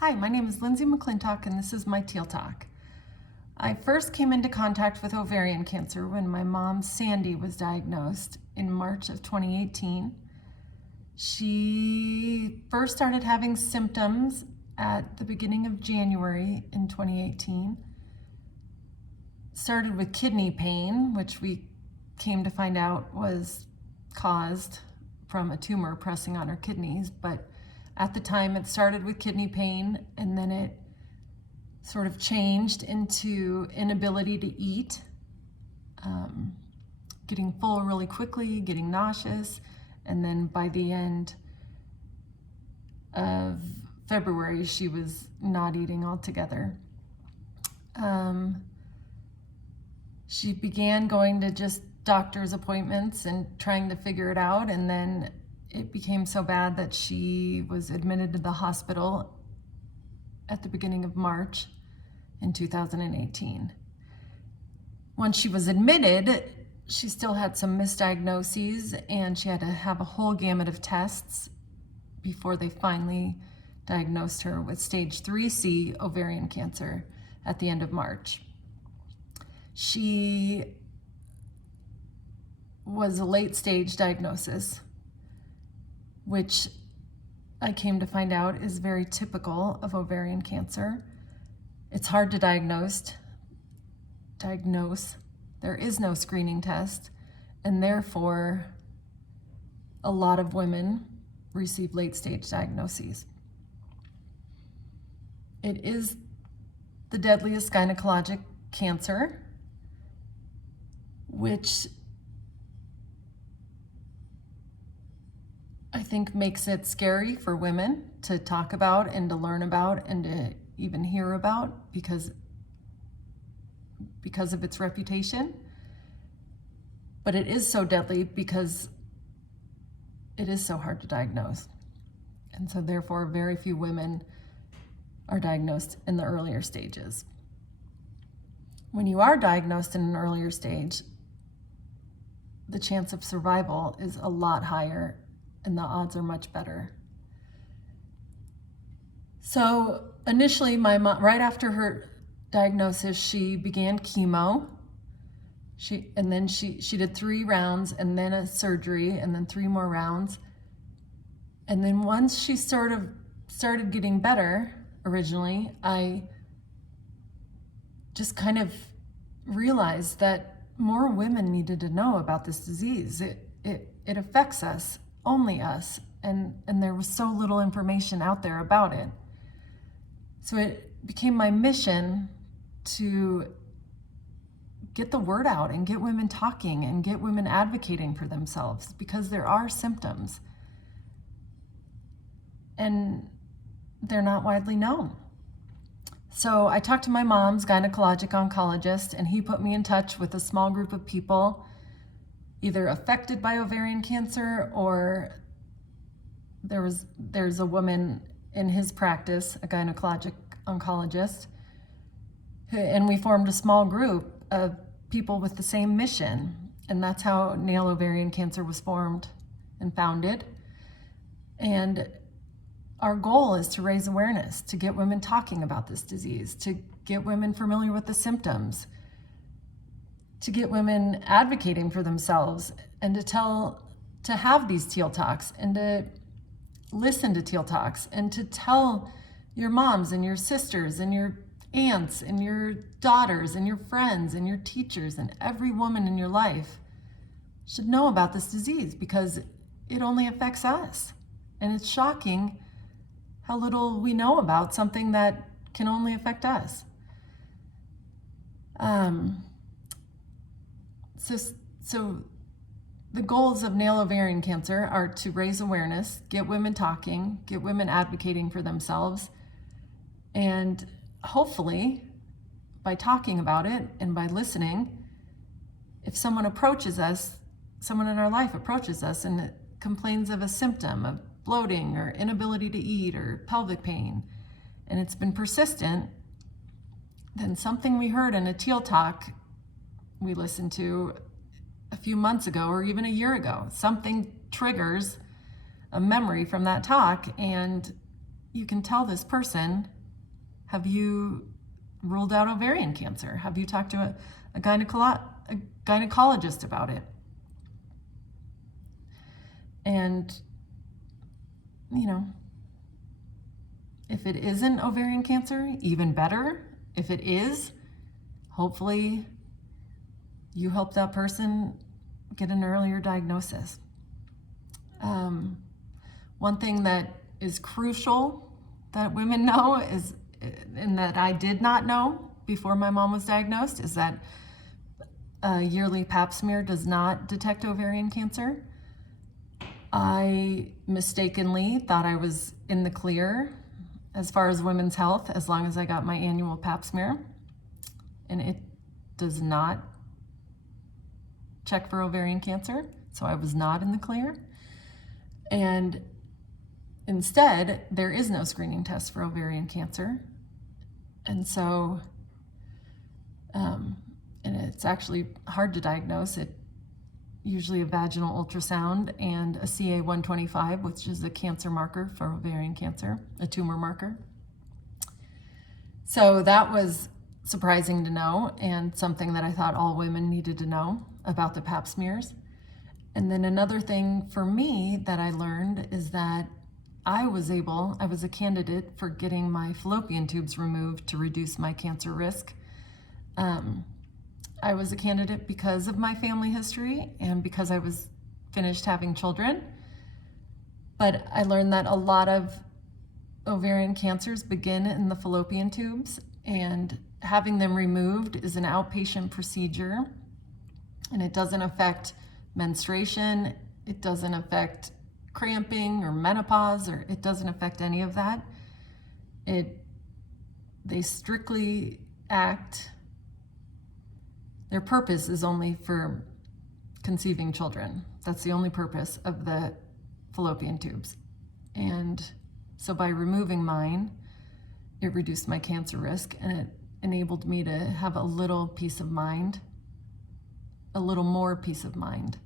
Hi, my name is Lindsey McClintock and this is my Teal Talk. I first came into contact with ovarian cancer when my mom, Sandy, was diagnosed in March of 2018. She first started having symptoms at the beginning of January in 2018. Started with kidney pain, which we came to find out was caused from a tumor pressing on her kidneys, but at the time it started with kidney pain and then it sort of changed into inability to eat, getting full really quickly, getting nauseous, and then by the end of February she was not eating altogether. She began going to just doctor's appointments and trying to figure it out, and then it became so bad that she was admitted to the hospital at the beginning of March in 2018. When she was admitted, she still had some misdiagnoses and she had to have a whole gamut of tests before they finally diagnosed her with stage 3C ovarian cancer at the end of March. She was a late stage diagnosis, which I came to find out is very typical of ovarian cancer. It's hard to diagnose. There is no screening test, and therefore a lot of women receive late stage diagnoses. It is the deadliest gynecologic cancer, which I think makes it scary for women to talk about and to learn about and to even hear about because of its reputation. But it is so deadly because it is so hard to diagnose. And so therefore very few women are diagnosed in the earlier stages. When you are diagnosed in an earlier stage, the chance of survival is a lot higher and the odds are much better. So initially, my mom, right after her diagnosis, she began chemo. She did 3 rounds and then a surgery and then 3 more rounds. And then once she sort of started getting better, originally, I just kind of realized that more women needed to know about this disease. It affects us, only us, and there was so little information out there about it. So it became my mission to get the word out and get women talking and get women advocating for themselves because there are symptoms and they're not widely known. So I talked to my mom's gynecologic oncologist and he put me in touch with a small group of people either affected by ovarian cancer or there's a woman in his practice, a gynecologic oncologist, and we formed a small group of people with the same mission. And that's how Nail Ovarian Cancer was formed and founded. And our goal is to raise awareness, to get women talking about this disease, to get women familiar with the symptoms, to get women advocating for themselves, and to have these Teal Talks and to listen to Teal Talks and to tell your moms and your sisters and your aunts and your daughters and your friends and your teachers and every woman in your life should know about this disease because it only affects us. And it's shocking how little we know about something that can only affect us. So the goals of Nail Ovarian Cancer are to raise awareness, get women talking, get women advocating for themselves, and hopefully by talking about it and by listening, if someone approaches us, someone in our life approaches us and complains of a symptom of bloating or inability to eat or pelvic pain, and it's been persistent, then something we heard in a Teal Talk we listened to a few months ago or even a year ago, something triggers a memory from that talk and you can tell this person, have you ruled out ovarian cancer? Have you talked to a gynecologist about it? And, you know, if it isn't ovarian cancer, even better. If it is, hopefully you help that person get an earlier diagnosis. One thing that is crucial that women know is, and that I did not know before my mom was diagnosed, is that a yearly pap smear does not detect ovarian cancer. I mistakenly thought I was in the clear as far as women's health as long as I got my annual pap smear, and it does not check for ovarian cancer, so I was not in the clear. And instead, there is no screening test for ovarian cancer. And so, and it's actually hard to diagnose. It usually a vaginal ultrasound and a CA-125, which is a cancer marker for ovarian cancer, a tumor marker. So that was surprising to know, and something that I thought all women needed to know about the pap smears. And then another thing for me that I learned is that I was a candidate for getting my fallopian tubes removed to reduce my cancer risk. I was a candidate because of my family history and because I was finished having children. But I learned that a lot of ovarian cancers begin in the fallopian tubes, and having them removed is an outpatient procedure, and it doesn't affect menstruation, it doesn't affect cramping or menopause, or it doesn't affect any of that. They strictly act, their purpose is only for conceiving children. That's the only purpose of the fallopian tubes. And so by removing mine, it reduced my cancer risk, and it enabled me to have a little peace of mind, a little more peace of mind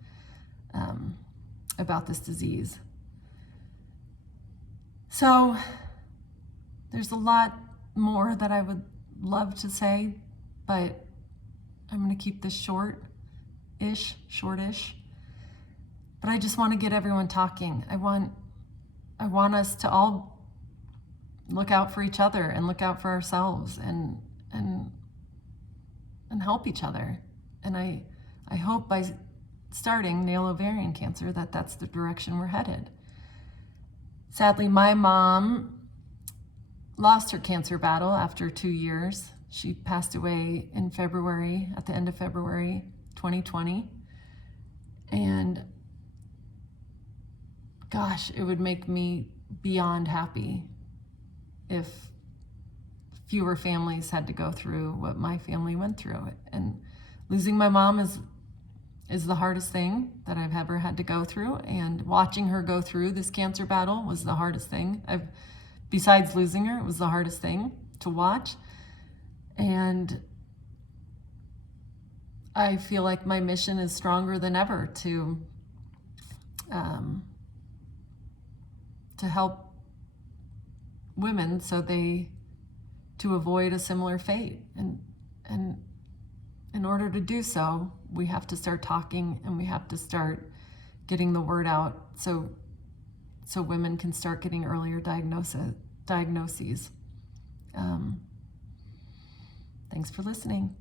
about this disease. So there's a lot more that I would love to say, but I'm going to keep this shortish. But I just want to get everyone talking. I want us to all look out for each other and look out for ourselves and help each other. And I hope by starting Nail Ovarian Cancer that's the direction we're headed. Sadly, my mom lost her cancer battle after 2 years. She passed away in February, at the end of February 2020. And gosh, it would make me beyond happy if fewer families had to go through what my family went through. And losing my mom is the hardest thing that I've ever had to go through, and watching her go through this cancer battle was the hardest thing. Besides losing her, it was the hardest thing to watch. And I feel like my mission is stronger than ever to help women to avoid a similar fate. And in order to do so, we have to start talking, and we have to start getting the word out so women can start getting earlier diagnoses. Thanks for listening.